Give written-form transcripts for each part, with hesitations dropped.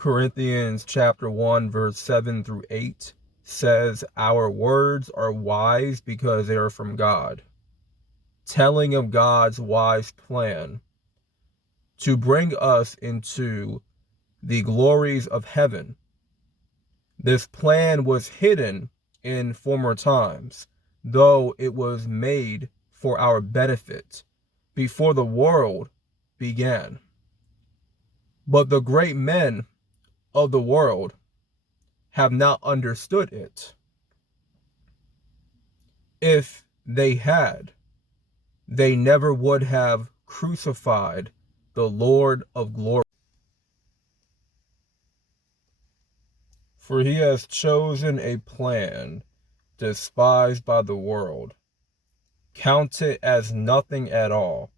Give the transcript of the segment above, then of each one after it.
Corinthians chapter 1, verse 7 through 8 says, "Our words are wise because they are from God, telling of God's wise plan to bring us into the glories of heaven. This plan was hidden in former times, though it was made for our benefit before the world began. But the great men of the world have not understood it. If they had, they never would have crucified the Lord of glory. For he has chosen a plan despised by the world, counted as nothing at all,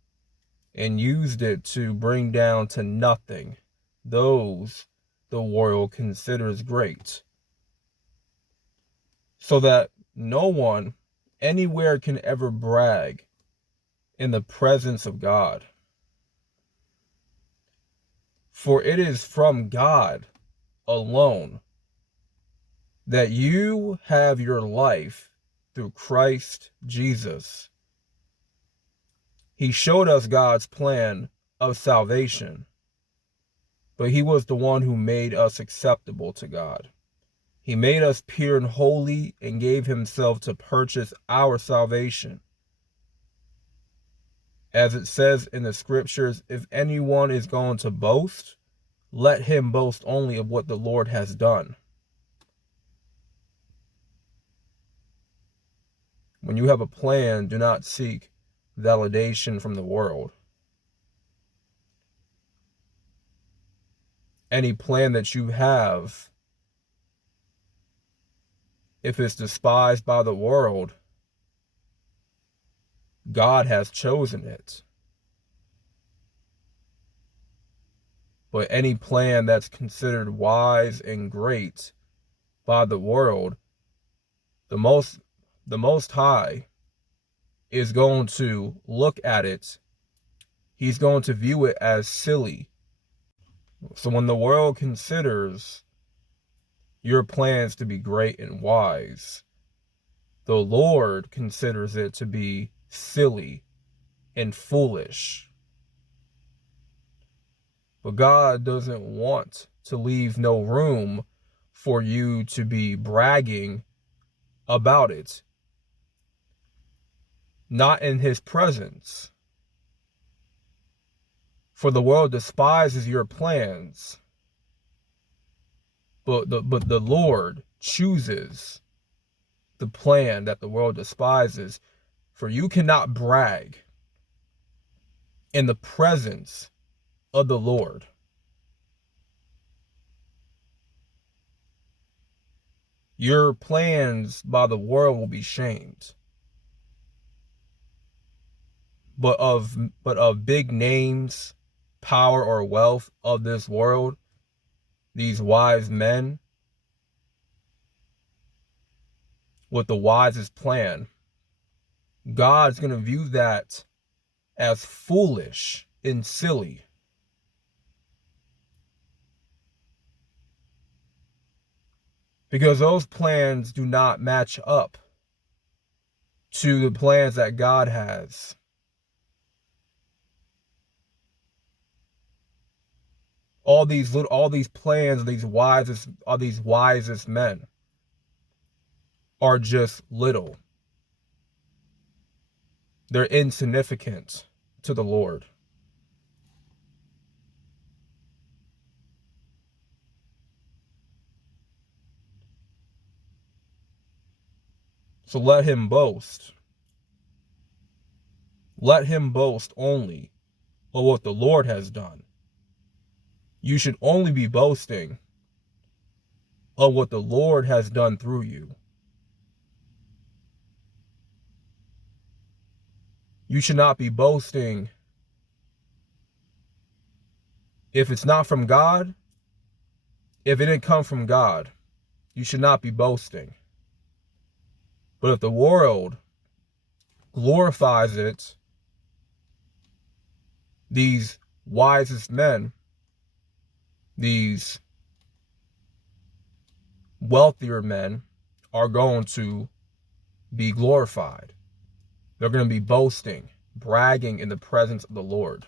and used it to bring down to nothing those the world considers great, so that no one anywhere can ever brag in the presence of God. For it is from God alone that you have your life through Christ Jesus. He showed us God's plan of salvation, but he was the one who made us acceptable to God. He made us pure and holy and gave himself to purchase our salvation. As it says in the scriptures, if anyone is going to boast, let him boast only of what the Lord has done. When you have a plan, do not seek validation from the world. Any plan that you have, if it's despised by the world, God has chosen it. But any plan that's considered wise and great by the world, the Most High is going to look at it. He's going to view it as silly. So when the world considers your plans to be great and wise, the Lord considers it to be silly and foolish. But God doesn't want to leave no room for you to be bragging about it. Not in his presence. For the world despises your plans, but the Lord chooses the plan that the world despises. For you cannot brag in the presence of the Lord. Your plans by the world will be shamed. But of big names, power, or wealth of this world, these wise men with the wisest plan, God's going to view that as foolish and silly. Because those plans do not match up to the plans that God has. All these plans of these wisest men are just little. They're insignificant to the Lord. So let him boast. Let him boast only of what the Lord has done. You should only be boasting of what the Lord has done through you. You should not be boasting if it's not from God. If it didn't come from God, you should not be boasting. But if the world glorifies it, these wisest men, these wealthier men are going to be glorified. They're going to be boasting, bragging in the presence of the Lord.